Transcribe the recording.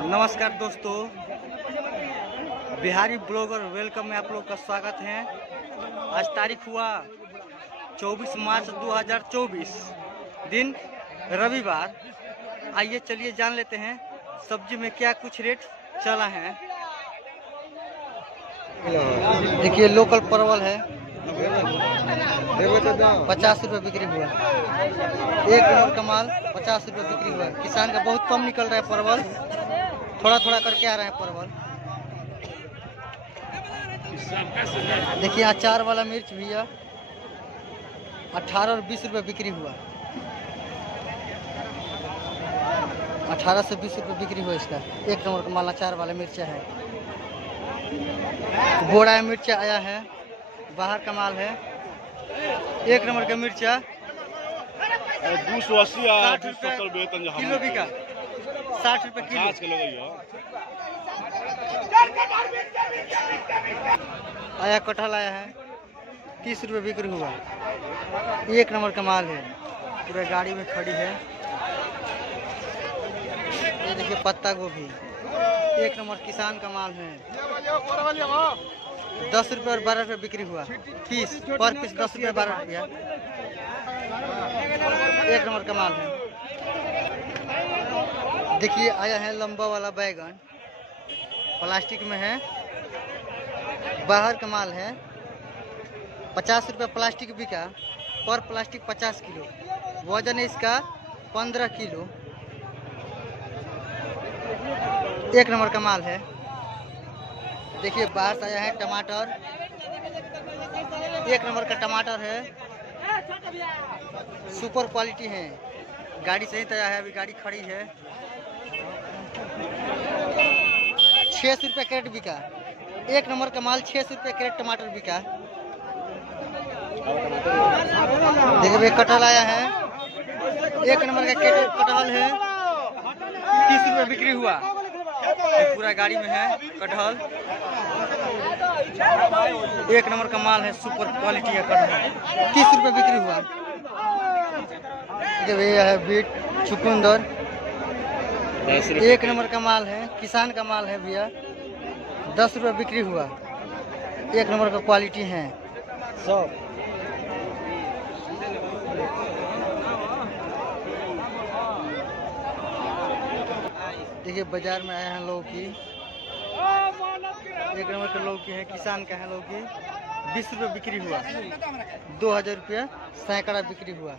नमस्कार दोस्तों, Bihari blogger welcome में आप लोग का स्वागत है। आज तारीख हुआ 24 मार्च 2024, दिन रविवार। आइए चलिए जान लेते हैं सब्जी में क्या कुछ रेट चला है। देखिए लोकल परवल है 50 रुपये बिक्री हुआ। एक नंबर का माल 50 रुपये बिक्री हुआ। किसान का बहुत कम निकल रहा है परवल, थोड़ा थोड़ा करके आ रहा है परवल। देखिए अचार वाला मिर्च भैया 18 और 20 रुपये बिक्री हुआ। 18 से 20 रुपये बिक्री हुआ इसका। एक नंबर का माल अचार वाला मिर्चा है। बोरा मिर्चा आया है, बाहर का माल है। एक नंबर का मिर्चा 280 किलो बिका, 60 रुपये किलो। आया कटहल आया है 30 रुपये बिक्री हुआ। एक नंबर का माल है, पूरा गाड़ी में खड़ी है। ये देखिए पत्ता गोभी एक नंबर किसान का माल है। 10 रुपये और 12 रुपये बिक्री हुआ। पीस पर पीस 10 रुपये 12 रुपया। एक नंबर का माल है। देखिए आया है लंबा वाला बैगन, प्लास्टिक में है, बाहर का माल है। 50 रुपये प्लास्टिक बिका, पर प्लास्टिक 50 किलो। वजन है इसका 15 किलो। एक नंबर का माल है। देखिए बाहर से आया है टमाटर, एक नंबर का टमाटर है, सुपर क्वालिटी है। गाड़ी सही तैयार है, अभी गाड़ी खड़ी है। 600 रुपये कैरेट बिका। एक नंबर का माल 600 रुपये कैरेट टमाटर बिका। देखिए भैया कटहल आया है, एक नंबर का कटहल है, 30 रुपये बिक्री हुआ। पूरा गाड़ी में है कटहल। एक नंबर का माल है, सुपर क्वालिटी का कटहल, 30 रुपये बिक्री हुआ। भैया है बीट चुकंदर, एक नंबर का माल है, किसान का माल है भैया। 10 रुपये बिक्री हुआ। एक नंबर का क्वालिटी है सब। देखिए बाजार में आया है लौकी, एक नंबर का लौकी है, किसान का है लौकी। 20 रुपये बिक्री हुआ। 2000 रुपया सैकड़ा बिक्री हुआ।